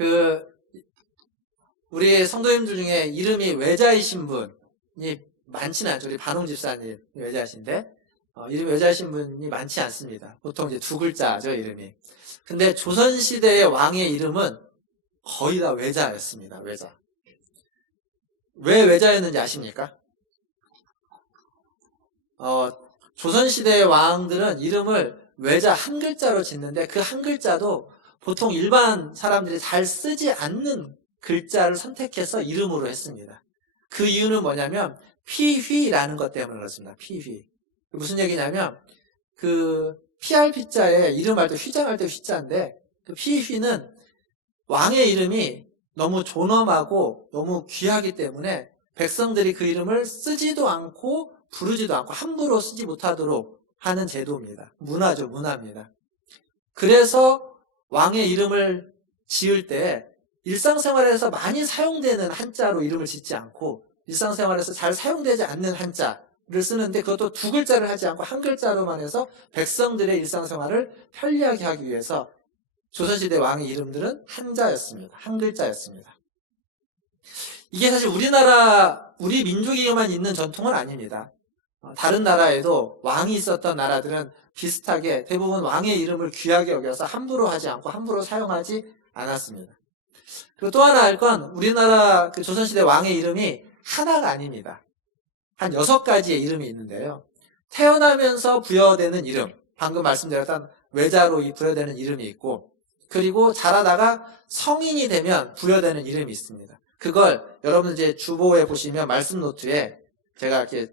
그 우리 성도님들 중에 이름이 외자이신 분이 많지는 않죠. 우리 반홍 집사님 외자이신데 이름이 외자이신 분이 많지 않습니다. 보통 이제 두 글자죠, 이름이. 근데 조선시대의 왕의 이름은 거의 다 외자였습니다. 외자. 왜 외자였는지 아십니까? 조선시대의 왕들은 이름을 외자 한 글자로 짓는데 그 한 글자도 보통 일반 사람들이 잘 쓰지 않는 글자를 선택해서 이름으로 했습니다. 그 이유는 뭐냐면 피휘라는 것 때문에 그렇습니다. 피휘. 무슨 얘기냐면 그 피할 피자에 이름할 때 휘장할 때 휘자인데 그 피휘는 왕의 이름이 너무 존엄하고 너무 귀하기 때문에 백성들이 그 이름을 쓰지도 않고 부르지도 않고 함부로 쓰지 못하도록 하는 제도입니다. 문화죠, 문화입니다. 그래서 왕의 이름을 지을 때 일상생활에서 많이 사용되는 한자로 이름을 짓지 않고 일상생활에서 잘 사용되지 않는 한자를 쓰는데 그것도 두 글자를 하지 않고 한 글자로만 해서 백성들의 일상생활을 편리하게 하기 위해서 조선시대 왕의 이름들은 한자였습니다. 한 글자였습니다. 이게 사실 우리 민족에만 있는 전통은 아닙니다. 다른 나라에도 왕이 있었던 나라들은 비슷하게 대부분 왕의 이름을 귀하게 여겨서 함부로 하지 않고 함부로 사용하지 않았습니다. 그리고 또 하나 알 건 우리나라 그 조선시대 왕의 이름이 하나가 아닙니다. 한 6가지의 이름이 있는데요. 태어나면서 부여되는 이름, 방금 말씀드렸던 외자로 부여되는 이름이 있고, 그리고 자라다가 성인이 되면 부여되는 이름이 있습니다. 그걸 여러분 이제 주보에 보시면 말씀 노트에 제가 이렇게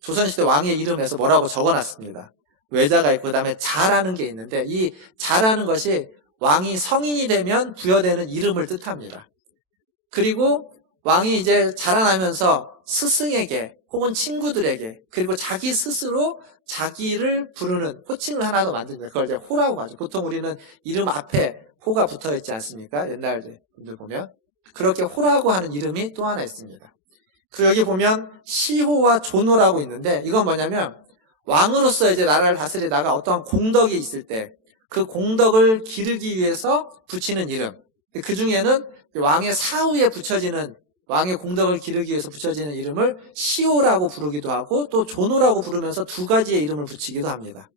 조선시대 왕의 이름에서 뭐라고 적어놨습니다. 외자가 있고 그다음에 자라는 게 있는데 이 자라는 것이 왕이 성인이 되면 부여되는 이름을 뜻합니다. 그리고 왕이 이제 자라나면서 스승에게 혹은 친구들에게 그리고 자기 스스로 자기를 부르는 호칭을 하나 더 만듭니다. 그걸 이제 호라고 하죠. 보통 우리는 이름 앞에 호가 붙어 있지 않습니까? 옛날 분들 보면 그렇게 호라고 하는 이름이 또 하나 있습니다. 그 여기 보면 시호와 존호라고 있는데 이건 뭐냐면 왕으로서 이제 나라를 다스리다가 어떠한 공덕이 있을 때 그 공덕을 기르기 위해서 붙이는 이름. 그 중에는 왕의 사후에 붙여지는 왕의 공덕을 기르기 위해서 붙여지는 이름을 시호라고 부르기도 하고 또 존호라고 부르면서 두 가지의 이름을 붙이기도 합니다.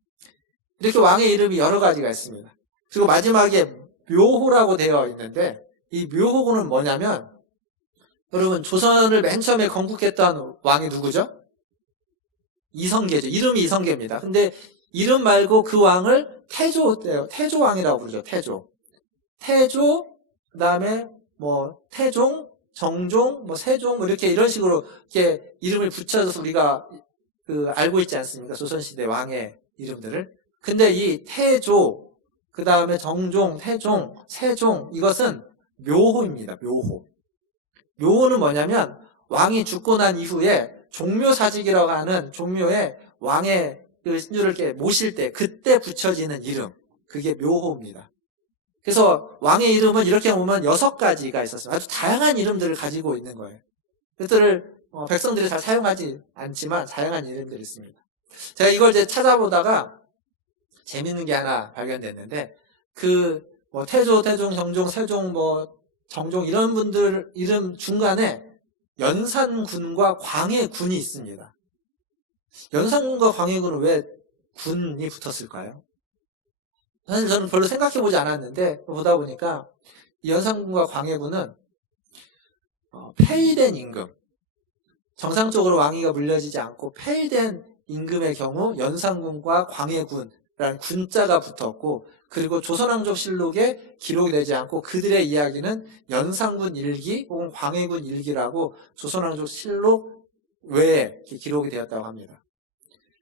이렇게 왕의 이름이 여러 가지가 있습니다. 그리고 마지막에 묘호라고 되어 있는데 이 묘호는 뭐냐면 여러분 조선을 맨 처음에 건국했던 왕이 누구죠? 이성계죠. 이름이 이성계입니다. 근데 이름 말고 그 왕을 태조왕이라고 부르죠. 태조, 그 다음에 뭐 태종, 정종, 뭐 세종, 뭐 이렇게 이런 식으로 이렇게 이름을 붙여서 우리가 알고 있지 않습니까? 조선시대 왕의 이름들을. 근데 이 태조, 그 다음에 정종, 태종, 세종 이것은 묘호입니다. 묘호. 묘호는 뭐냐면 왕이 죽고 난 이후에 종묘사직이라고 하는 종묘에 왕의 그 신주를 이렇게 모실 때 그때 붙여지는 이름. 그게 묘호입니다. 그래서 왕의 이름은 이렇게 보면 6가지가 있었어요. 아주 다양한 이름들을 가지고 있는 거예요. 그것들을 백성들이 잘 사용하지 않지만 다양한 이름들이 있습니다. 제가 이걸 이제 찾아보다가 재밌는 게 하나 발견됐는데 뭐 태조, 태종, 정종, 세종, 뭐 정종 이런 분들 이름 중간에 연산군과 광해군이 있습니다. 연산군과 광해군은 왜 군이 붙었을까요? 사실 저는 별로 생각해보지 않았는데 보다 보니까 이 연산군과 광해군은 폐위된 임금, 정상적으로 왕위가 물려지지 않고 폐위된 임금의 경우 연산군과 광해군이라는 군자가 붙었고 그리고 조선왕족실록에 기록이 되지 않고 그들의 이야기는 연산군 일기 혹은 광해군 일기라고 조선왕족실록 외에 기록이 되었다고 합니다.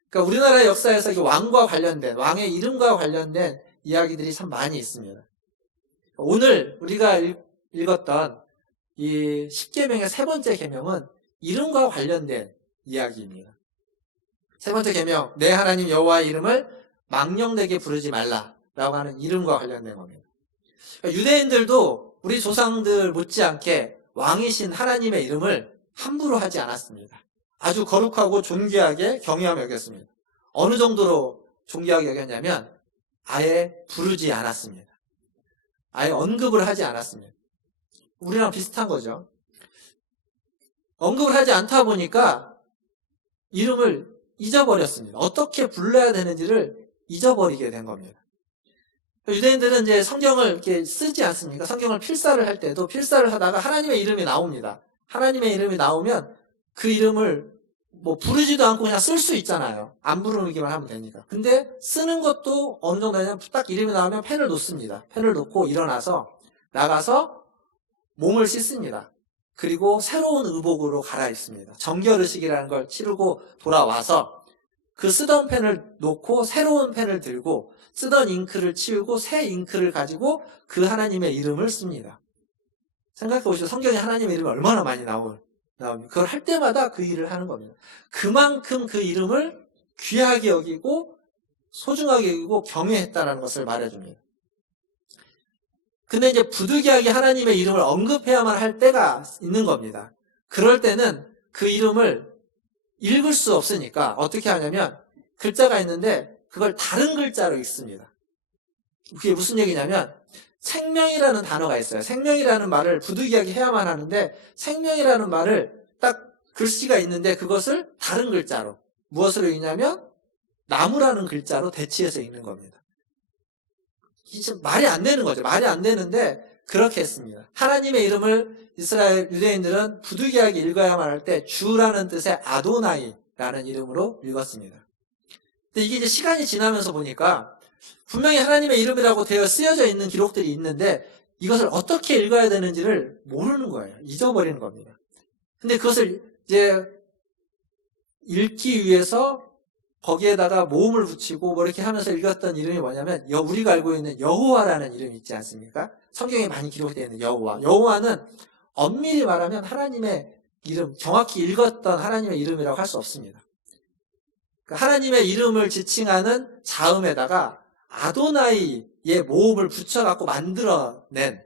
그러니까 우리나라 역사에서 왕과 관련된 왕의 이름과 관련된 이야기들이 참 많이 있습니다. 오늘 우리가 읽었던 이 10계명의 3번째 계명은 이름과 관련된 이야기입니다. 3번째 계명, 내 하나님 여호와의 이름을 망령되게 부르지 말라라고 하는 이름과 관련된 겁니다. 그러니까 유대인들도 우리 조상들 못지않게 왕이신 하나님의 이름을 함부로 하지 않았습니다. 아주 거룩하고 존귀하게 경외하며 여겼습니다. 어느 정도로 존귀하게 여겼냐면 아예 부르지 않았습니다. 아예 언급을 하지 않았습니다. 우리랑 비슷한 거죠. 언급을 하지 않다 보니까 이름을 잊어버렸습니다. 어떻게 불러야 되는지를 잊어버리게 된 겁니다. 유대인들은 이제 성경을 이렇게 쓰지 않습니까? 성경을 필사를 할 때도 필사를 하다가 하나님의 이름이 나옵니다. 하나님의 이름이 나오면 그 이름을 뭐 부르지도 않고 그냥 쓸 수 있잖아요. 안 부르기만 하면 되니까. 근데 쓰는 것도 어느 정도 되냐면 딱 이름이 나오면 펜을 놓습니다. 펜을 놓고 일어나서 나가서 몸을 씻습니다. 그리고 새로운 의복으로 갈아입습니다. 정결의식이라는 걸 치르고 돌아와서 그 쓰던 펜을 놓고 새로운 펜을 들고 쓰던 잉크를 치우고 새 잉크를 가지고 그 하나님의 이름을 씁니다. 생각해 보시죠. 성경에 하나님의 이름이 얼마나 많이 나옵니다. 그걸 할 때마다 그 일을 하는 겁니다. 그만큼 그 이름을 귀하게 여기고 소중하게 여기고 경외했다는 것을 말해줍니다. 근데 이제 부득이하게 하나님의 이름을 언급해야만 할 때가 있는 겁니다. 그럴 때는 그 이름을 읽을 수 없으니까 어떻게 하냐면 글자가 있는데 그걸 다른 글자로 읽습니다. 그게 무슨 얘기냐면 생명이라는 단어가 있어요. 생명이라는 말을 부득이하게 해야만 하는데 생명이라는 말을 딱 글씨가 있는데 그것을 다른 글자로 무엇으로 읽냐면 나무라는 글자로 대치해서 읽는 겁니다. 이게 말이 안 되는 거죠. 말이 안 되는데 그렇게 했습니다. 하나님의 이름을 이스라엘 유대인들은 부득이하게 읽어야만 할 때 주라는 뜻의 아도나이라는 이름으로 읽었습니다. 근데 이게 이제 시간이 지나면서 보니까 분명히 하나님의 이름이라고 되어 쓰여져 있는 기록들이 있는데 이것을 어떻게 읽어야 되는지를 모르는 거예요. 잊어버리는 겁니다. 근데 그것을 이제 읽기 위해서 거기에다가 모음을 붙이고 뭐 이렇게 하면서 읽었던 이름이 뭐냐면 우리가 알고 있는 여호와라는 이름이 있지 않습니까? 성경에 많이 기록되어 있는 여호와. 여호와는 엄밀히 말하면 하나님의 이름, 정확히 읽었던 하나님의 이름이라고 할 수 없습니다. 그러니까 하나님의 이름을 지칭하는 자음에다가 아도나이의 모음을 붙여갖고 만들어낸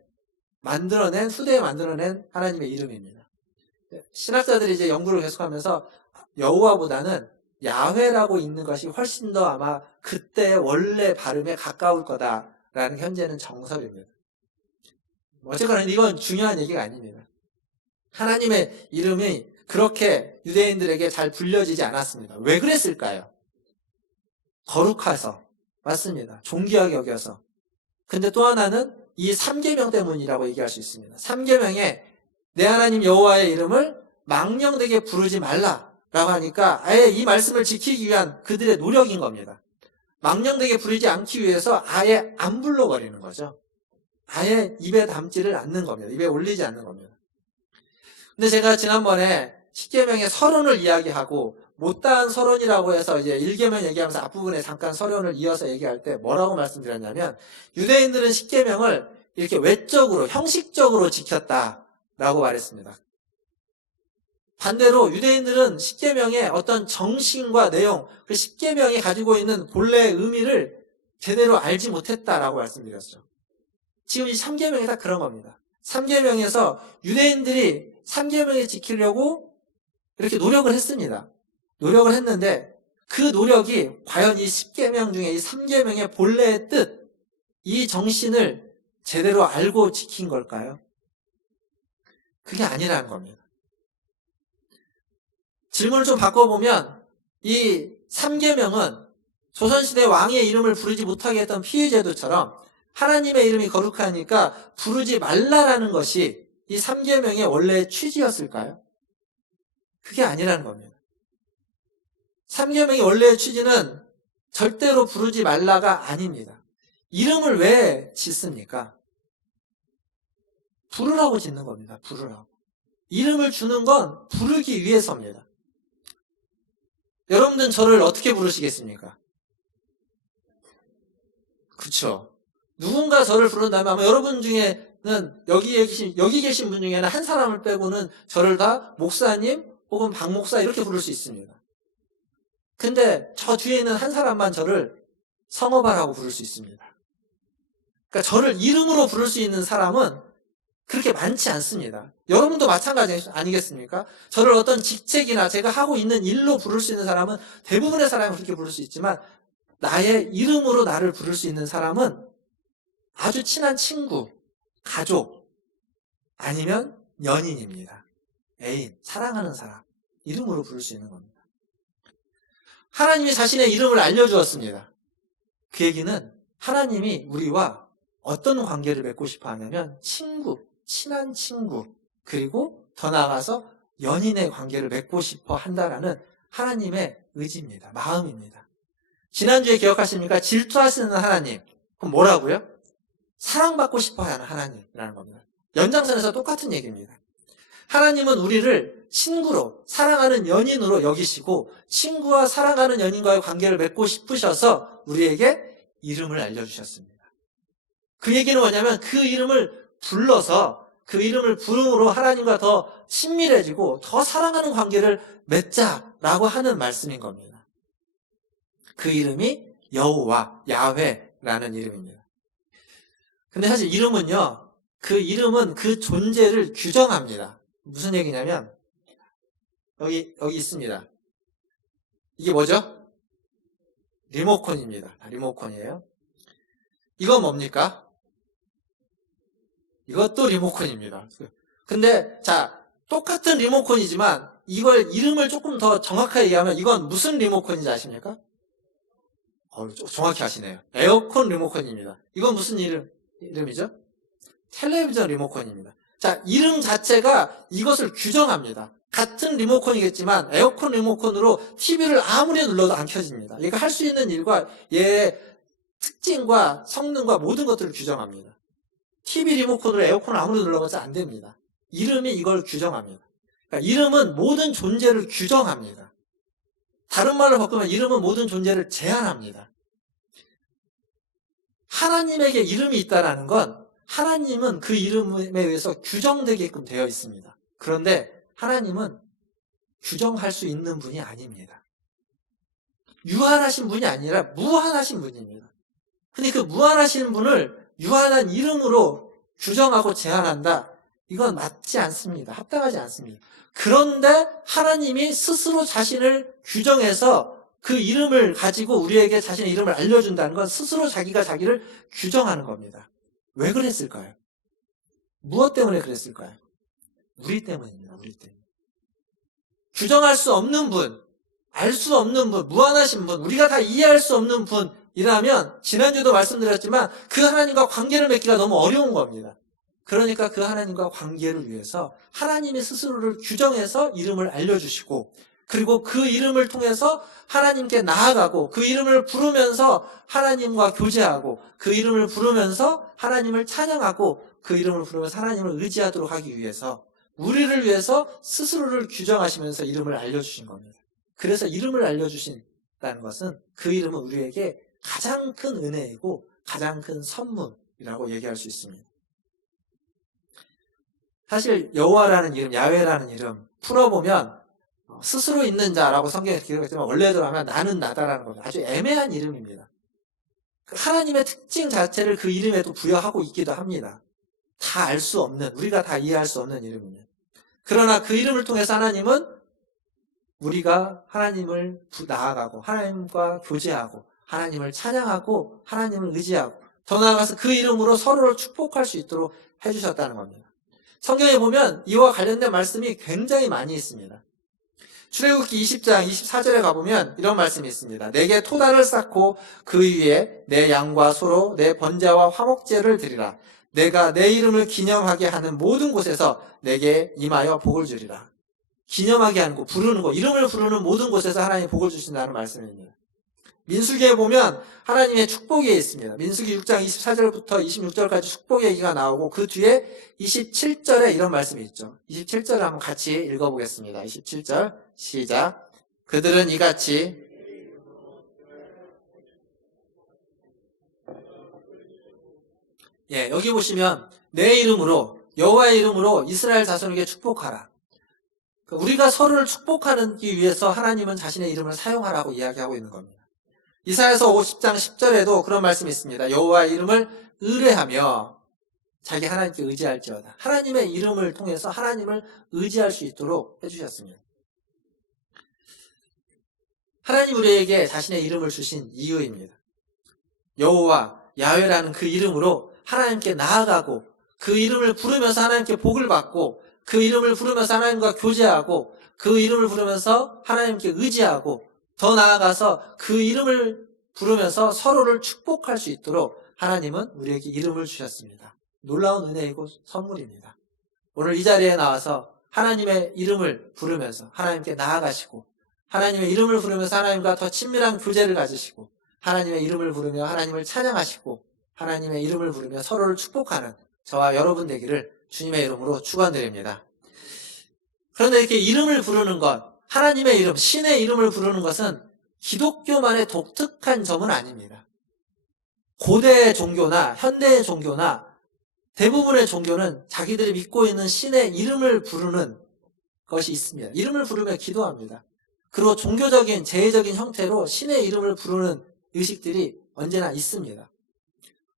후대에 만들어낸 하나님의 이름입니다. 신학자들이 이제 연구를 계속하면서 여호와보다는 야훼라고 읽는 것이 훨씬 더 아마 그때의 원래 발음에 가까울 거다라는 현재는 정설입니다. 어쨌거나 이건 중요한 얘기가 아닙니다. 하나님의 이름이 그렇게 유대인들에게 잘 불려지지 않았습니다. 왜 그랬을까요? 거룩해서. 맞습니다. 존귀하게 여겨서. 근데 또 하나는 이 3계명 때문이라고 얘기할 수 있습니다. 3계명에 내 하나님 여호와의 이름을 망령되게 부르지 말라라고 하니까 아예 이 말씀을 지키기 위한 그들의 노력인 겁니다. 망령되게 부르지 않기 위해서 아예 안 불러버리는 거죠. 아예 입에 담지를 않는 겁니다. 입에 올리지 않는 겁니다. 근데 제가 지난번에 10계명의 서론을 이야기하고 못다한 서론이라고 해서 이제 1계명 얘기하면서 앞부분에 잠깐 서론을 이어서 얘기할 때 뭐라고 말씀드렸냐면 유대인들은 10계명을 이렇게 외적으로 형식적으로 지켰다라고 말했습니다. 반대로 유대인들은 10계명의 어떤 정신과 내용, 그 10계명이 가지고 있는 본래의 의미를 제대로 알지 못했다라고 말씀드렸죠. 지금 이 3계명이 다 그런 겁니다. 3계명에서 유대인들이 3계명을 지키려고 이렇게 노력을 했습니다. 노력을 했는데 그 노력이 과연 이 10계명 중에 이 3계명의 본래의 뜻, 이 정신을 제대로 알고 지킨 걸까요? 그게 아니라는 겁니다. 질문을 좀 바꿔보면 이 3계명은 조선시대 왕의 이름을 부르지 못하게 했던 피의제도처럼 하나님의 이름이 거룩하니까 부르지 말라라는 것이 이 3계명의 원래의 취지였을까요? 그게 아니라는 겁니다. 3계명의 원래의 취지는 절대로 부르지 말라가 아닙니다. 이름을 왜 짓습니까? 부르라고 짓는 겁니다. 부르라고. 이름을 주는 건 부르기 위해서입니다. 여러분들은 저를 어떻게 부르시겠습니까? 그렇죠. 누군가 저를 부른다면 아마 여러분 중에는 여기 계신 분 중에는 한 사람을 빼고는 저를 다 목사님 혹은 박 목사 이렇게 부를 수 있습니다. 근데 저 뒤에 있는 한 사람만 저를 성어바라고 부를 수 있습니다. 그러니까 저를 이름으로 부를 수 있는 사람은 그렇게 많지 않습니다. 여러분도 마찬가지 아니겠습니까? 저를 어떤 직책이나 제가 하고 있는 일로 부를 수 있는 사람은 대부분의 사람이 그렇게 부를 수 있지만 나의 이름으로 나를 부를 수 있는 사람은 아주 친한 친구 가족, 아니면 연인입니다. 애인, 사랑하는 사람, 이름으로 부를 수 있는 겁니다. 하나님이 자신의 이름을 알려주었습니다. 그 얘기는 하나님이 우리와 어떤 관계를 맺고 싶어 하냐면 친구, 친한 친구, 그리고 더 나아가서 연인의 관계를 맺고 싶어 한다라는 하나님의 의지입니다. 마음입니다. 지난주에 기억하십니까? 질투하시는 하나님. 그럼 뭐라고요? 사랑받고 싶어 하는 하나님이라는 겁니다. 연장선에서 똑같은 얘기입니다. 하나님은 우리를 친구로, 사랑하는 연인으로 여기시고 친구와 사랑하는 연인과의 관계를 맺고 싶으셔서 우리에게 이름을 알려주셨습니다. 그 얘기는 뭐냐면 그 이름을 불러서 그 이름을 부름으로 하나님과 더 친밀해지고 더 사랑하는 관계를 맺자라고 하는 말씀인 겁니다. 그 이름이 여호와, 야훼라는 이름입니다. 근데 사실 이름은요, 그 이름은 그 존재를 규정합니다. 무슨 얘기냐면 여기 있습니다. 이게 뭐죠? 리모컨입니다. 리모컨이에요. 이건 뭡니까? 이것도 리모컨입니다. 근데 자, 똑같은 리모컨이지만 이걸 이름을 조금 더 정확하게 얘기하면 이건 무슨 리모컨인지 아십니까? 정확히 아시네요. 에어컨 리모컨입니다. 이건 무슨 이름이죠? 텔레비전 리모컨입니다. 자, 이름 자체가 이것을 규정합니다. 같은 리모컨이겠지만 에어컨 리모컨으로 TV를 아무리 눌러도 안 켜집니다. 얘가 할 수 있는 일과 얘의 특징과 성능과 모든 것들을 규정합니다. TV 리모컨으로 에어컨을 아무리 눌러봐도 안 됩니다. 이름이 이걸 규정합니다. 그러니까 이름은 모든 존재를 규정합니다. 다른 말로 바꾸면 이름은 모든 존재를 제한합니다. 하나님에게 이름이 있다는 건 하나님은 그 이름에 의해서 규정되게끔 되어 있습니다. 그런데 하나님은 규정할 수 있는 분이 아닙니다. 유한하신 분이 아니라 무한하신 분입니다. 근데 그 무한하신 분을 유한한 이름으로 규정하고 제한한다. 이건 맞지 않습니다. 합당하지 않습니다. 그런데 하나님이 스스로 자신을 규정해서 그 이름을 가지고 우리에게 자신의 이름을 알려준다는 건 스스로 자기가 자기를 규정하는 겁니다. 왜 그랬을까요? 무엇 때문에 그랬을까요? 우리 때문입니다. 우리 때문에. 규정할 수 없는 분, 알 수 없는 분, 무한하신 분, 우리가 다 이해할 수 없는 분이라면 지난주에도 말씀드렸지만 그 하나님과 관계를 맺기가 너무 어려운 겁니다. 그러니까 그 하나님과 관계를 위해서 하나님이 스스로를 규정해서 이름을 알려주시고 그리고 그 이름을 통해서 하나님께 나아가고 그 이름을 부르면서 하나님과 교제하고 그 이름을 부르면서 하나님을 찬양하고 그 이름을 부르면서 하나님을 의지하도록 하기 위해서 우리를 위해서 스스로를 규정하시면서 이름을 알려주신 겁니다. 그래서 이름을 알려주신다는 것은 그 이름은 우리에게 가장 큰 은혜이고 가장 큰 선물이라고 얘기할 수 있습니다. 사실 여호와라는 이름, 야훼라는 이름 풀어보면 스스로 있는 자라고 성경에 기록했지만 원래대로 하면 나는 나다라는 겁니다. 아주 애매한 이름입니다. 하나님의 특징 자체를 그 이름에도 부여하고 있기도 합니다. 다 알 수 없는, 우리가 다 이해할 수 없는 이름입니다. 그러나 그 이름을 통해서 하나님은 우리가 하나님을 나아가고 하나님과 교제하고 하나님을 찬양하고 하나님을 의지하고 더 나아가서 그 이름으로 서로를 축복할 수 있도록 해주셨다는 겁니다. 성경에 보면 이와 관련된 말씀이 굉장히 많이 있습니다. 출애굽기 20장 24절에 가보면 이런 말씀이 있습니다. 내게 토단을 쌓고 그 위에 내 양과 소로 내 번제와 화목제를 드리라. 내가 내 이름을 기념하게 하는 모든 곳에서 내게 임하여 복을 주리라. 기념하게 하는 곳, 부르는 곳, 이름을 부르는 모든 곳에서 하나님이 복을 주신다는 말씀입니다. 민수기에 보면 하나님의 축복이 있습니다. 민수기 6장 24절부터 26절까지 축복의 얘기가 나오고 그 뒤에 27절에 이런 말씀이 있죠. 27절을 한번 같이 읽어보겠습니다. 27절 시작. 그들은 이같이 여기 보시면 내 이름으로 여호와의 이름으로 이스라엘 자손에게 축복하라. 우리가 서로를 축복하기 위해서 하나님은 자신의 이름을 사용하라고 이야기하고 있는 겁니다. 이사야서 50장 10절에도 그런 말씀이 있습니다. 여호와의 이름을 의뢰하며 자기 하나님께 의지할지어다. 하나님의 이름을 통해서 하나님을 의지할 수 있도록 해주셨습니다. 하나님 우리에게 자신의 이름을 주신 이유입니다. 여호와, 야훼라는 그 이름으로 하나님께 나아가고 그 이름을 부르면서 하나님께 복을 받고, 그 이름을 부르면서 하나님과 교제하고, 그 이름을 부르면서 하나님께 의지하고, 더 나아가서 그 이름을 부르면서 서로를 축복할 수 있도록 하나님은 우리에게 이름을 주셨습니다. 놀라운 은혜이고 선물입니다. 오늘 이 자리에 나와서 하나님의 이름을 부르면서 하나님께 나아가시고, 하나님의 이름을 부르면서 하나님과 더 친밀한 교제를 가지시고, 하나님의 이름을 부르며 하나님을 찬양하시고, 하나님의 이름을 부르며 서로를 축복하는 저와 여러분 되기를 주님의 이름으로 축원드립니다. 그런데 이렇게 이름을 부르는 것, 하나님의 이름, 신의 이름을 부르는 것은 기독교만의 독특한 점은 아닙니다. 고대 종교나 현대 종교나 대부분의 종교는 자기들이 믿고 있는 신의 이름을 부르는 것이 있습니다. 이름을 부르며 기도합니다. 그리고 종교적인, 제의적인 형태로 신의 이름을 부르는 의식들이 언제나 있습니다.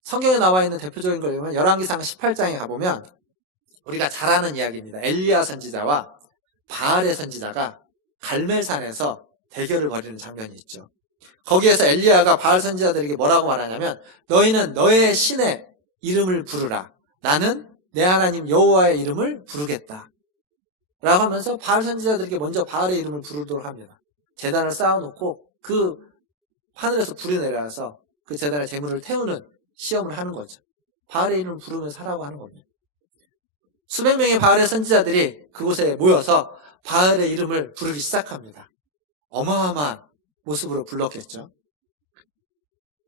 성경에 나와 있는 대표적인 걸 보면 열왕기상 18장에 가보면 우리가 잘 아는 이야기입니다. 엘리야 선지자와 바알의 선지자가 갈멜산에서 대결을 벌이는 장면이 있죠. 거기에서 엘리야가 바알 선지자들에게 뭐라고 말하냐면, 너희는 너의 신의 이름을 부르라. 나는 내 하나님 여호와의 이름을 부르겠다. 라고 하면서 바알 선지자들에게 먼저 바알의 이름을 부르도록 합니다. 제단을 쌓아놓고 그 하늘에서 불이 내려와서 그 제단의 제물을 태우는 시험을 하는 거죠. 바알의 이름을 부르면서 하라고 하는 겁니다. 수백 명의 바알의 선지자들이 그곳에 모여서 바알의 이름을 부르기 시작합니다. 어마어마한 모습으로 불렀겠죠.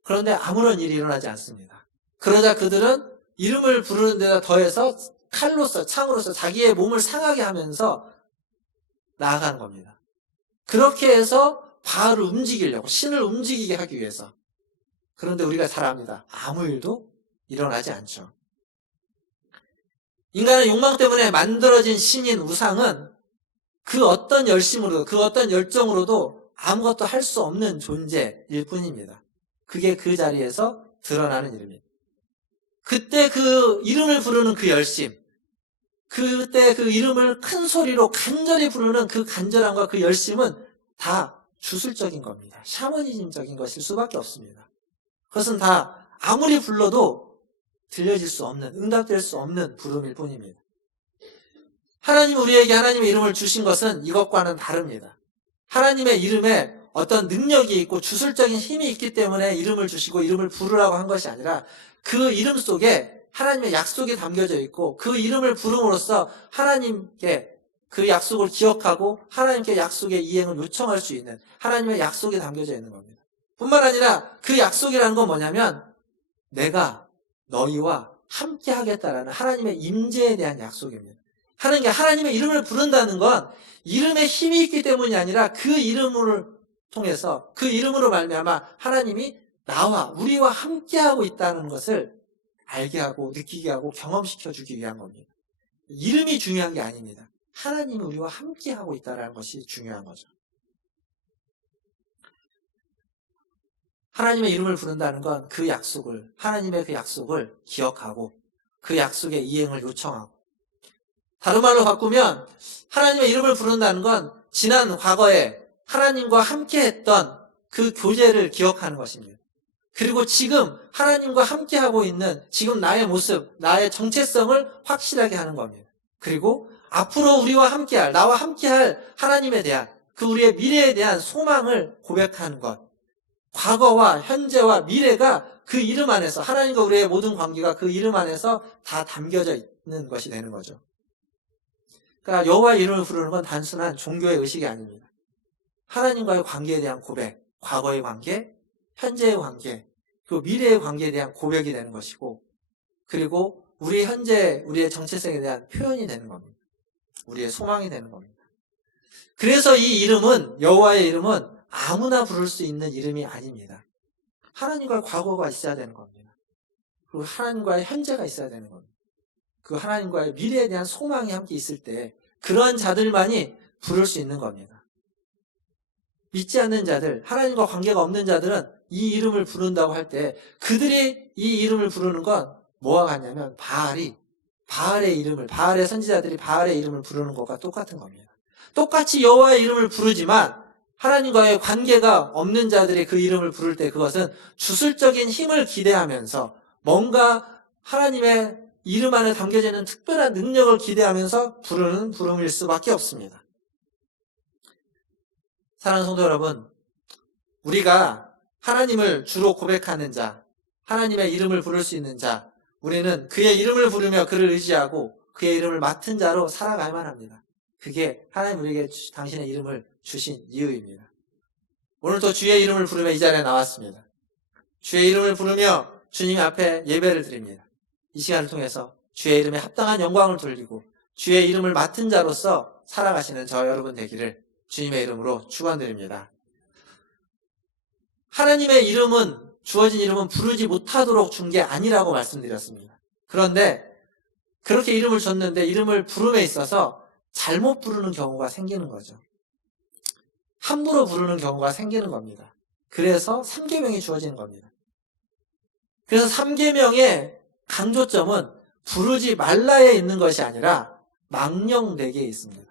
그런데 아무런 일이 일어나지 않습니다. 그러자 그들은 이름을 부르는 데다 더해서 칼로서, 창으로서 자기의 몸을 상하게 하면서 나아가는 겁니다. 그렇게 해서 바알을 움직이려고, 신을 움직이게 하기 위해서. 그런데 우리가 잘 압니다. 아무 일도 일어나지 않죠. 인간의 욕망 때문에 만들어진 신인 우상은 그 어떤 열심으로도, 그 어떤 열정으로도 아무것도 할 수 없는 존재일 뿐입니다. 그게 그 자리에서 드러나는 이름입니다. 그때 그 이름을 부르는 그 열심, 그때 그 이름을 큰 소리로 간절히 부르는 그 간절함과 그 열심은 다 주술적인 겁니다. 샤머니즘적인 것일 수밖에 없습니다. 그것은 다 아무리 불러도 들려질 수 없는, 응답될 수 없는 부름일 뿐입니다. 하나님 우리에게 하나님의 이름을 주신 것은 이것과는 다릅니다. 하나님의 이름에 어떤 능력이 있고 주술적인 힘이 있기 때문에 이름을 주시고 이름을 부르라고 한 것이 아니라 그 이름 속에 하나님의 약속이 담겨져 있고 그 이름을 부름으로써 하나님께 그 약속을 기억하고 하나님께 약속의 이행을 요청할 수 있는 하나님의 약속이 담겨져 있는 겁니다. 뿐만 아니라 그 약속이라는 건 뭐냐면 내가 너희와 함께 하겠다라는 하나님의 임재에 대한 약속입니다. 하나님의 이름을 부른다는 건 이름에 힘이 있기 때문이 아니라 그 이름을 통해서 그 이름으로 말미암아 하나님이 나와 우리와 함께하고 있다는 것을 알게 하고 느끼게 하고 경험시켜주기 위한 겁니다. 이름이 중요한 게 아닙니다. 하나님이 우리와 함께하고 있다는 것이 중요한 거죠. 하나님의 이름을 부른다는 건 그 약속을, 하나님의 그 약속을 기억하고 그 약속의 이행을 요청하고, 다른 말로 바꾸면 하나님의 이름을 부른다는 건 지난 과거에 하나님과 함께 했던 그 교제를 기억하는 것입니다. 그리고 지금 하나님과 함께하고 있는 지금 나의 모습, 나의 정체성을 확실하게 하는 겁니다. 그리고 앞으로 우리와 함께할, 나와 함께할 하나님에 대한 그 우리의 미래에 대한 소망을 고백하는 것. 과거와 현재와 미래가 그 이름 안에서, 하나님과 우리의 모든 관계가 그 이름 안에서 다 담겨져 있는 것이 되는 거죠. 그러니까 여호와의 이름을 부르는 건 단순한 종교의 의식이 아닙니다. 하나님과의 관계에 대한 고백, 과거의 관계, 현재의 관계, 그리고 미래의 관계에 대한 고백이 되는 것이고, 그리고 우리 현재, 우리의 정체성에 대한 표현이 되는 겁니다. 우리의 소망이 되는 겁니다. 그래서 이 이름은, 여호와의 이름은 아무나 부를 수 있는 이름이 아닙니다. 하나님과의 과거가 있어야 되는 겁니다. 그리고 하나님과의 현재가 있어야 되는 겁니다. 그 하나님과의 미래에 대한 소망이 함께 있을 때 그런 자들만이 부를 수 있는 겁니다. 믿지 않는 자들, 하나님과 관계가 없는 자들은 이 이름을 부른다고 할 때 그들이 이 이름을 부르는 건 뭐와 같냐면 바알의 이름을, 바알의 선지자들이 바알의 이름을 부르는 것과 똑같은 겁니다. 똑같이 여호와의 이름을 부르지만 하나님과의 관계가 없는 자들이 그 이름을 부를 때 그것은 주술적인 힘을 기대하면서 뭔가 하나님의 이름 안에 담겨져 있는 특별한 능력을 기대하면서 부르는 부름일 수밖에 없습니다. 사랑하는 성도 여러분, 우리가 하나님을 주로 고백하는 자, 하나님의 이름을 부를 수 있는 자, 우리는 그의 이름을 부르며 그를 의지하고 그의 이름을 맡은 자로 살아가야만 합니다. 그게 하나님 우리에게 당신의 이름을 주신 이유입니다. 오늘 또 주의 이름을 부르며 이 자리에 나왔습니다. 주의 이름을 부르며 주님 앞에 예배를 드립니다. 이 시간을 통해서 주의 이름에 합당한 영광을 돌리고 주의 이름을 맡은 자로서 살아가시는 저 여러분 되기를 주님의 이름으로 축원드립니다. 하나님의 이름은, 주어진 이름은 부르지 못하도록 준 게 아니라고 말씀드렸습니다. 그런데 그렇게 이름을 줬는데 이름을 부름에 있어서 잘못 부르는 경우가 생기는 거죠. 함부로 부르는 경우가 생기는 겁니다. 그래서 3계명이 주어지는 겁니다. 그래서 3계명의 강조점은 부르지 말라에 있는 것이 아니라 망령되게 있습니다.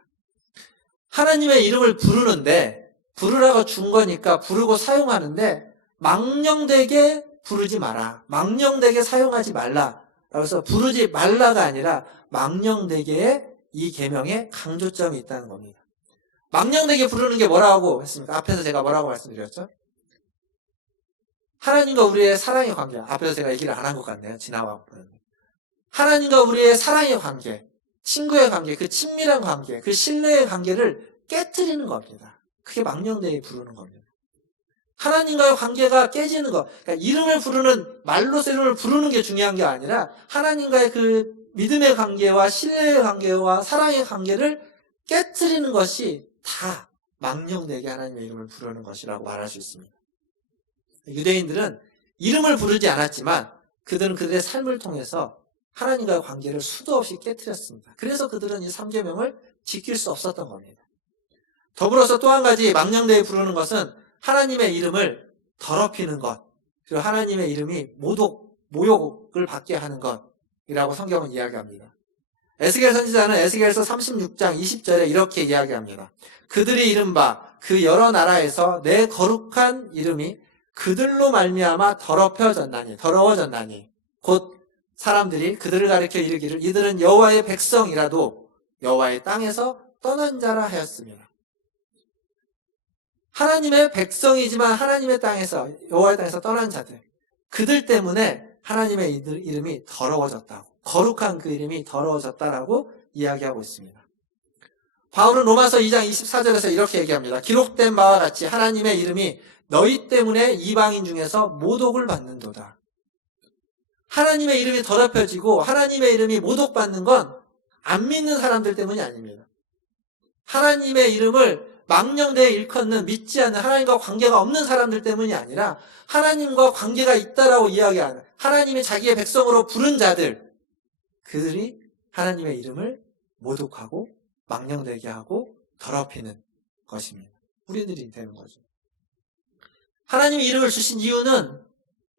하나님의 이름을 부르는데 부르라고 준 거니까 부르고 사용하는데 망령되게 부르지 마라. 망령되게 사용하지 말라. 그래서 부르지 말라가 아니라 망령되게의 이 계명에 강조점이 있다는 겁니다. 망령되게 부르는 게 뭐라고 했습니까? 앞에서 제가 뭐라고 말씀드렸죠? 하나님과 우리의 사랑의 관계. 앞에서 제가 얘기를 안 한 것 같네요. 지나와 보는데. 하나님과 우리의 사랑의 관계, 친구의 관계, 그 친밀한 관계, 그 신뢰의 관계를 깨트리는 겁니다. 그게 망령되게 부르는 겁니다. 하나님과의 관계가 깨지는 것. 그러니까 이름을 부르는, 말로서 이름을 부르는 게 중요한 게 아니라 하나님과의 그 믿음의 관계와 신뢰의 관계와 사랑의 관계를 깨트리는 것이 다 망령되게 하나님의 이름을 부르는 것이라고 말할 수 있습니다. 유대인들은 이름을 부르지 않았지만 그들은 그들의 삶을 통해서 하나님과의 관계를 수도 없이 깨트렸습니다. 그래서 그들은 이 3계명을 지킬 수 없었던 겁니다. 더불어서 또 한 가지 망령되게 부르는 것은 하나님의 이름을 더럽히는 것, 그리고 하나님의 이름이 모욕을 받게 하는 것이라고 성경은 이야기합니다. 에스겔 선지자는 에스겔서 36장 20절에 이렇게 이야기합니다. 그들이 이른바 그 여러 나라에서 내 거룩한 이름이 그들로 말미암아 더러워졌나니 곧 사람들이 그들을 가리켜 이르기를 이들은 여호와의 백성이라도 여호와의 땅에서 떠난 자라 하였습니다. 하나님의 백성이지만 하나님의 땅에서, 여호와의 땅에서 떠난 자들, 그들 때문에 하나님의 이름이 더러워졌다고, 거룩한 그 이름이 더러워졌다라고 이야기하고 있습니다. 바울은 로마서 2장 24절에서 이렇게 얘기합니다. 기록된 바와 같이 하나님의 이름이 너희 때문에 이방인 중에서 모독을 받는도다. 하나님의 이름이 더럽혀지고 하나님의 이름이 모독받는 건 안 믿는 사람들 때문이 아닙니다. 하나님의 이름을 망령되게 일컫는, 믿지 않는, 하나님과 관계가 없는 사람들 때문이 아니라 하나님과 관계가 있다라고 이야기하는, 하나님이 자기의 백성으로 부른 자들, 그들이 하나님의 이름을 모독하고 망령되게 하고 더럽히는 것입니다. 우리들이 되는 거죠. 하나님이 이름을 주신 이유는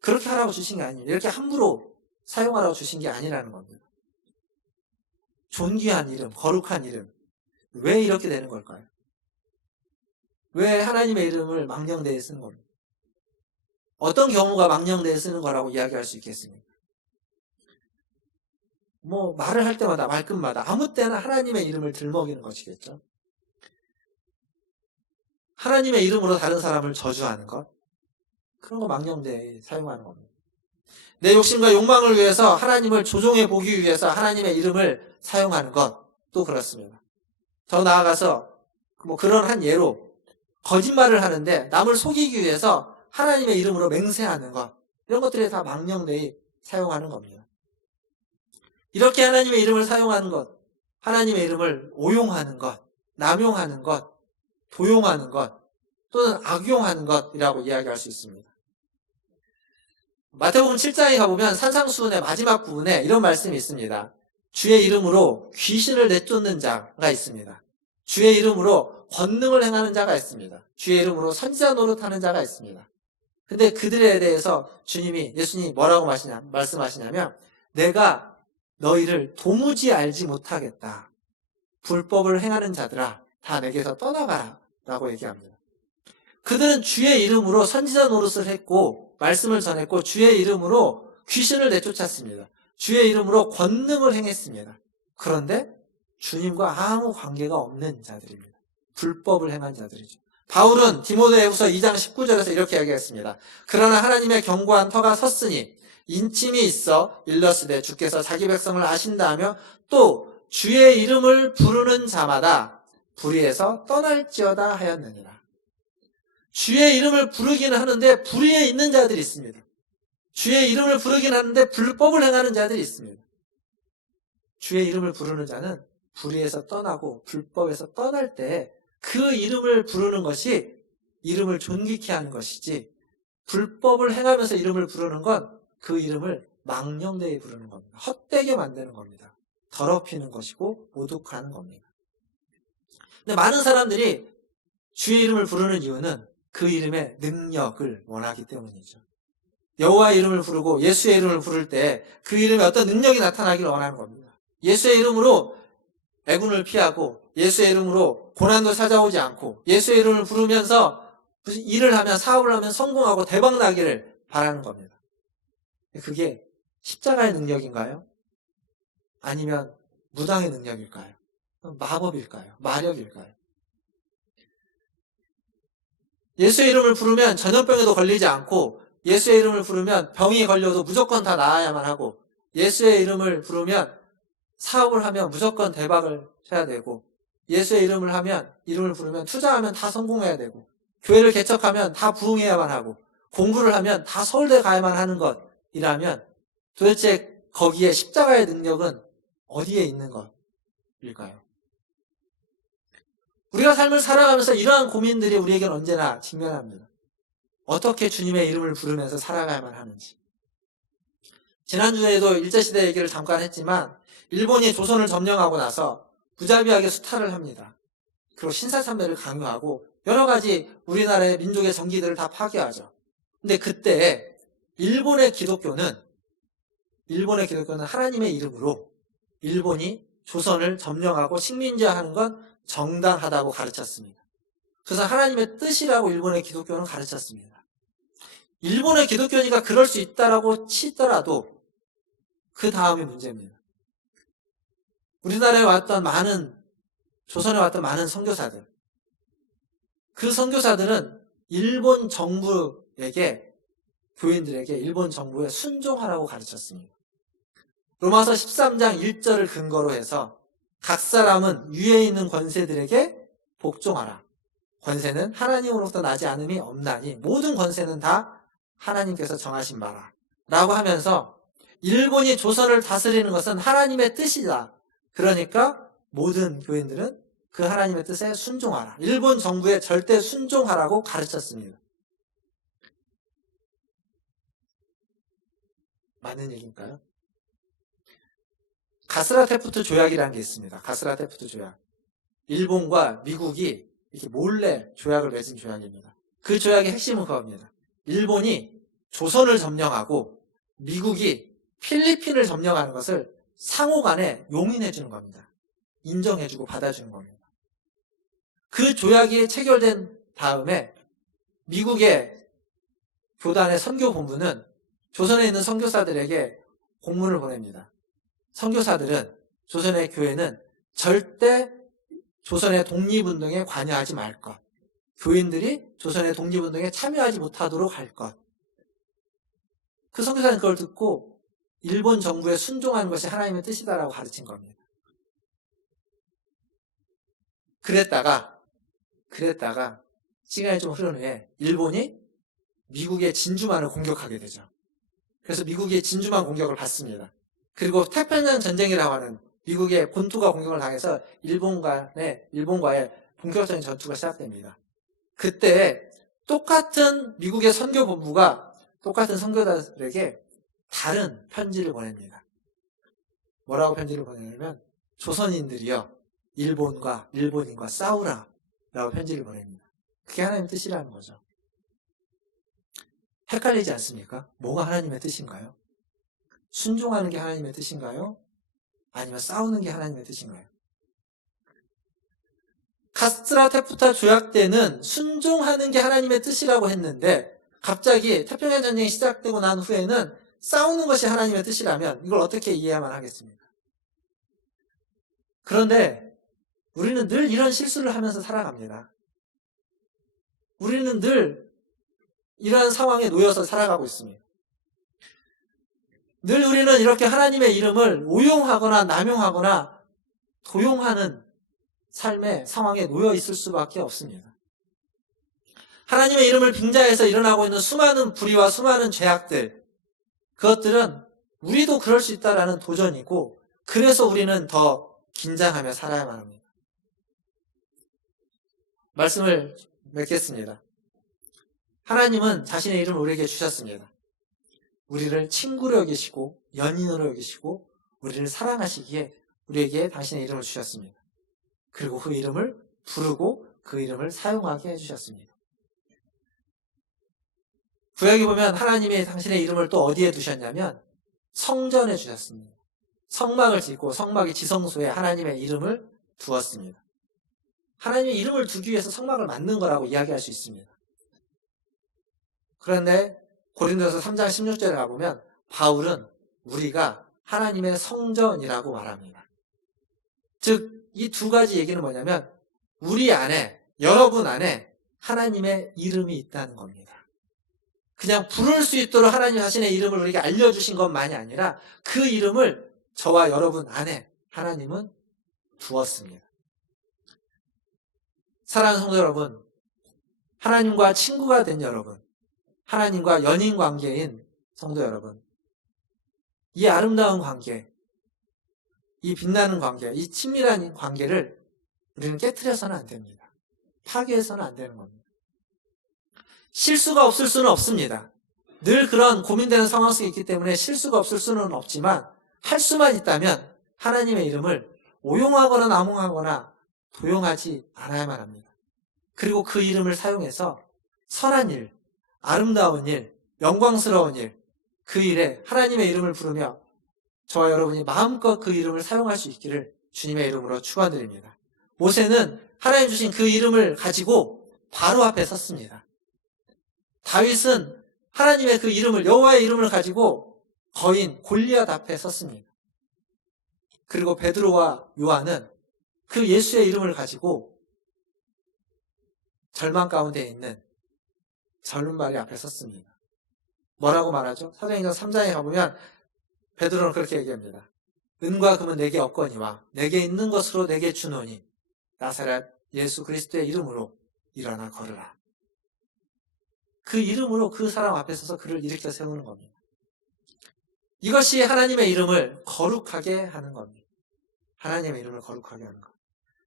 그렇게 하라고 주신 게 아니에요. 이렇게 함부로 사용하라고 주신 게 아니라는 겁니다. 존귀한 이름, 거룩한 이름. 왜 이렇게 되는 걸까요? 왜 하나님의 이름을 망령되게 쓰는 겁니까? 어떤 경우가 망령되게 쓰는 거라고 이야기할 수 있겠습니까? 말을 할 때마다, 말끝마다, 아무 때나 하나님의 이름을 들먹이는 것이겠죠. 하나님의 이름으로 다른 사람을 저주하는 것, 그런 거 망령되게 사용하는 겁니다. 내 욕심과 욕망을 위해서 하나님을 조종해 보기 위해서 하나님의 이름을 사용하는 것도 그렇습니다. 더 나아가서 그런 한 예로 거짓말을 하는데 남을 속이기 위해서 하나님의 이름으로 맹세하는 것, 이런 것들이 다 망령되게 사용하는 겁니다. 이렇게 하나님의 이름을 사용하는 것, 하나님의 이름을 오용하는 것, 남용하는 것, 도용하는 것, 또는 악용하는 것이라고 이야기할 수 있습니다. 마태복음 7장에 가보면 산상수훈의 마지막 부분에 이런 말씀이 있습니다. 주의 이름으로 귀신을 내쫓는 자가 있습니다. 주의 이름으로 권능을 행하는 자가 있습니다. 주의 이름으로 선지자 노릇하는 자가 있습니다. 근데 그들에 대해서 예수님이 뭐라고 말씀하시냐면 내가 너희를 도무지 알지 못하겠다. 불법을 행하는 자들아 다 내게서 떠나가라 라고 얘기합니다. 그들은 주의 이름으로 선지자 노릇을 했고 말씀을 전했고 주의 이름으로 귀신을 내쫓았습니다. 주의 이름으로 권능을 행했습니다. 그런데 주님과 아무 관계가 없는 자들입니다. 불법을 행한 자들이죠. 바울은 디모데후서 2장 19절에서 이렇게 이야기했습니다. 그러나 하나님의 견고한 터가 섰으니 인침이 있어 일렀으되 주께서 자기 백성을 아신다 하며 또 주의 이름을 부르는 자마다 불의에서 떠날지어다 하였느니라. 주의 이름을 부르기는 하는데 불의에 있는 자들이 있습니다. 주의 이름을 부르긴 하는데 불법을 행하는 자들이 있습니다. 주의 이름을 부르는 자는 불의에서 떠나고 불법에서 떠날 때 그 이름을 부르는 것이 이름을 존귀케 하는 것이지, 불법을 행하면서 이름을 부르는 건 그 이름을 망령되이 부르는 겁니다. 헛되게 만드는 겁니다. 더럽히는 것이고 모독하는 겁니다. 근데 많은 사람들이 주의 이름을 부르는 이유는 그 이름의 능력을 원하기 때문이죠. 여호와의 이름을 부르고 예수의 이름을 부를 때 그 이름에 어떤 능력이 나타나기를 원하는 겁니다. 예수의 이름으로 애군을 피하고 예수의 이름으로 고난도 찾아오지 않고 예수의 이름을 부르면서 무슨 일을 하면, 사업을 하면 성공하고 대박 나기를 바라는 겁니다. 그게 십자가의 능력인가요? 아니면 무당의 능력일까요? 마법일까요? 마력일까요? 예수의 이름을 부르면 전염병에도 걸리지 않고, 예수의 이름을 부르면 병이 걸려도 무조건 다 나아야만 하고, 예수의 이름을 부르면 사업을 하면 무조건 대박을 쳐야 되고, 예수의 이름을 부르면 투자하면 다 성공해야 되고, 교회를 개척하면 다 부흥해야만 하고, 공부를 하면 다 서울대 가야만 하는 것이라면 도대체 거기에 십자가의 능력은 어디에 있는 것일까요? 우리가 삶을 살아가면서 이러한 고민들이 우리에게는 언제나 직면합니다. 어떻게 주님의 이름을 부르면서 살아가야만 하는지. 지난주에도 일제시대 얘기를 잠깐 했지만 일본이 조선을 점령하고 나서 무자비하게 수탈을 합니다. 그리고 신사참배를 강요하고 여러 가지 우리나라의 민족의 정기들을 다 파괴하죠. 근데 그때 일본의 기독교는 하나님의 이름으로 일본이 조선을 점령하고 식민지화하는 건 정당하다고 가르쳤습니다. 그래서 하나님의 뜻이라고 일본의 기독교는 가르쳤습니다. 일본의 기독교니까 그럴 수 있다라고 치더라도 그 다음이 문제입니다. 우리나라에 왔던 조선에 왔던 많은 선교사들, 그 선교사들은 일본 정부에게, 교인들에게 일본 정부에 순종하라고 가르쳤습니다. 로마서 13장 1절을 근거로 해서 각 사람은 위에 있는 권세들에게 복종하라. 권세는 하나님으로부터 나지 않음이 없나니 모든 권세는 다 하나님께서 정하신 바라. 라고 하면서 일본이 조선을 다스리는 것은 하나님의 뜻이다. 그러니까 모든 교인들은 그 하나님의 뜻에 순종하라. 일본 정부에 절대 순종하라고 가르쳤습니다. 맞는 얘기인가요? 가스라테프트 조약이라는 게 있습니다. 가스라테프트 조약. 일본과 미국이 이렇게 몰래 조약을 맺은 조약입니다. 그 조약의 핵심은 그겁니다. 일본이 조선을 점령하고 미국이 필리핀을 점령하는 것을 상호간에 용인해 주는 겁니다. 인정해주고 받아주는 겁니다. 그 조약이 체결된 다음에 미국의 교단의 선교본부는 조선에 있는 선교사들에게 공문을 보냅니다. 선교사들은, 조선의 교회는 절대 조선의 독립운동에 관여하지 말 것, 교인들이 조선의 독립운동에 참여하지 못하도록 할 것. 그 선교사는 그걸 듣고 일본 정부에 순종하는 것이 하나님의 뜻이다라고 가르친 겁니다. 그랬다가 시간이 좀 흐른 후에 일본이 미국의 진주만을 공격하게 되죠. 그래서 미국이 진주만 공격을 받습니다. 그리고 태평양 전쟁이라고 하는 미국의 본토가 공격을 당해서 일본과의 본격적인 전투가 시작됩니다. 그때 똑같은 미국의 선교본부가 똑같은 선교사들에게 다른 편지를 보냅니다. 뭐라고 편지를 보내냐면 조선인들이여 일본인과 싸우라 라고 편지를 보냅니다. 그게 하나님의 뜻이라는 거죠. 헷갈리지 않습니까? 뭐가 하나님의 뜻인가요? 순종하는 게 하나님의 뜻인가요? 아니면 싸우는 게 하나님의 뜻인가요? 가스라테프타 조약 때는 순종하는 게 하나님의 뜻이라고 했는데 갑자기 태평양 전쟁이 시작되고 난 후에는 싸우는 것이 하나님의 뜻이라면 이걸 어떻게 이해하면 하겠습니까? 그런데 우리는 늘 이런 실수를 하면서 살아갑니다. 우리는 늘 이러한 상황에 놓여서 살아가고 있습니다. 늘 우리는 이렇게 하나님의 이름을 오용하거나 남용하거나 도용하는 삶의 상황에 놓여 있을 수밖에 없습니다. 하나님의 이름을 빙자해서 일어나고 있는 수많은 불의와 수많은 죄악들, 그것들은 우리도 그럴 수 있다라는 도전이고, 그래서 우리는 더 긴장하며 살아야만 합니다. 말씀을 맺겠습니다. 하나님은 자신의 이름을 우리에게 주셨습니다. 우리를 친구로 여기시고 연인으로 여기시고 우리를 사랑하시기에 우리에게 당신의 이름을 주셨습니다. 그리고 그 이름을 부르고 그 이름을 사용하게 해주셨습니다. 구약에 보면 하나님이 당신의 이름을 또 어디에 두셨냐면 성전에 주셨습니다. 성막을 짓고 성막의 지성소에 하나님의 이름을 두었습니다. 하나님의 이름을 두기 위해서 성막을 만든 거라고 이야기할 수 있습니다. 그런데 고린도서 3장 16절에 가보면 바울은 우리가 하나님의 성전이라고 말합니다. 즉 이 두 가지 얘기는 뭐냐면 우리 안에, 여러분 안에 하나님의 이름이 있다는 겁니다. 그냥 부를 수 있도록 하나님 자신의 이름을 우리에게 알려주신 것만이 아니라 그 이름을 저와 여러분 안에 하나님은 두었습니다. 사랑하는 성도 여러분, 하나님과 친구가 된 여러분, 하나님과 연인 관계인 성도 여러분, 이 아름다운 관계, 이 빛나는 관계, 이 친밀한 관계를 우리는 깨트려서는 안 됩니다. 파괴해서는 안 되는 겁니다. 실수가 없을 수는 없습니다. 늘 그런 고민되는 상황 속에 있기 때문에 실수가 없을 수는 없지만 할 수만 있다면 하나님의 이름을 오용하거나 남용하거나 도용하지 않아야만 합니다. 그리고 그 이름을 사용해서 선한 일, 아름다운 일, 영광스러운 일, 그 일에 하나님의 이름을 부르며 저와 여러분이 마음껏 그 이름을 사용할 수 있기를 주님의 이름으로 축원드립니다. 모세는 하나님 주신 그 이름을 가지고 바로 앞에 섰습니다. 다윗은 하나님의 그 이름을, 여호와의 이름을 가지고 거인 골리앗 앞에 섰습니다. 그리고 베드로와 요한은 그 예수의 이름을 가지고 절망 가운데 있는 절름발이 앞에 섰습니다. 뭐라고 말하죠? 사도행전 3장에 가보면 베드로는 그렇게 얘기합니다. 은과 금은 내게 없거니와 내게 있는 것으로 내게 주노니 나사렛 예수 그리스도의 이름으로 일어나 걸으라. 그 이름으로 그 사람 앞에 서서 그를 일으켜 세우는 겁니다. 이것이 하나님의 이름을 거룩하게 하는 겁니다. 하나님의 이름을 거룩하게 하는 것.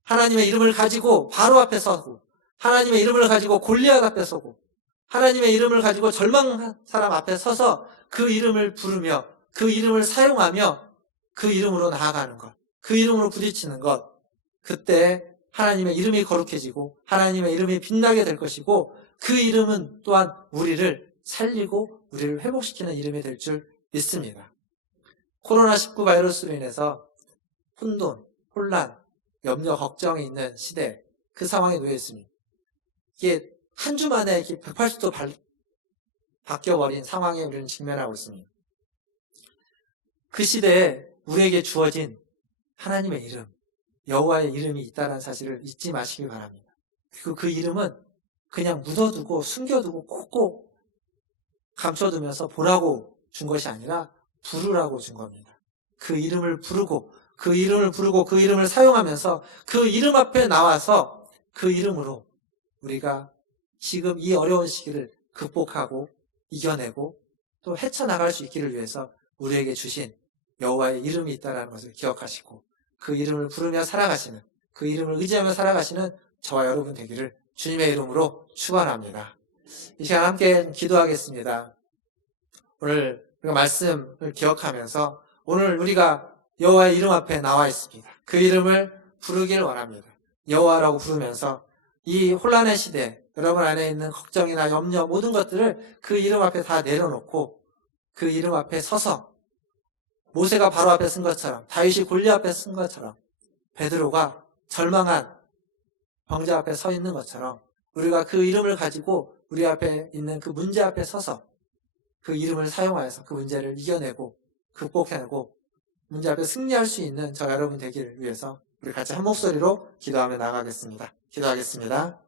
하나님의 이름을 가지고 바로 앞에 서고, 하나님의 이름을 가지고 골리앗 앞에 서고, 하나님의 이름을 가지고 절망한 사람 앞에 서서 그 이름을 부르며 그 이름을 사용하며 그 이름으로 나아가는 것, 그 이름으로 부딪히는 것, 그때 하나님의 이름이 거룩해지고 하나님의 이름이 빛나게 될 것이고 그 이름은 또한 우리를 살리고 우리를 회복시키는 이름이 될 줄 믿습니다. 코로나19 바이러스로 인해서 혼돈, 혼란, 염려, 걱정이 있는 시대, 그 상황에 놓여 있습니다. 이게 한 주 만에 이렇게 180도 바뀌어버린 상황에 우리는 직면하고 있습니다. 그 시대에 우리에게 주어진 하나님의 이름, 여호와의 이름이 있다는 사실을 잊지 마시기 바랍니다. 그리고 그 이름은 그냥 묻어두고 숨겨두고 꼭 감춰두면서 보라고 준 것이 아니라 부르라고 준 겁니다. 그 이름을 부르고 그 이름을 사용하면서 그 이름 앞에 나와서 그 이름으로 우리가 지금 이 어려운 시기를 극복하고 이겨내고 또 헤쳐나갈 수 있기를 위해서 우리에게 주신 여호와의 이름이 있다는 것을 기억하시고 그 이름을 부르며 살아가시는, 그 이름을 의지하며 살아가시는 저와 여러분 되기를 주님의 이름으로 축원합니다. 이 시간 함께 기도하겠습니다. 오늘 우리가 말씀을 기억하면서 오늘 우리가 여호와의 이름 앞에 나와 있습니다. 그 이름을 부르길 원합니다. 여호와라고 부르면서 이 혼란의 시대, 여러분 안에 있는 걱정이나 염려 모든 것들을 그 이름 앞에 다 내려놓고 그 이름 앞에 서서 모세가 바로 앞에 쓴 것처럼, 다윗이 골리앗 앞에 쓴 것처럼, 베드로가 절망한 병자 앞에 서 있는 것처럼 우리가 그 이름을 가지고 우리 앞에 있는 그 문제 앞에 서서 그 이름을 사용하여서 그 문제를 이겨내고 극복해내고 문제 앞에 승리할 수 있는 저 여러분 되기를 위해서 우리 같이 한 목소리로 기도하며 나가겠습니다. 기도하겠습니다.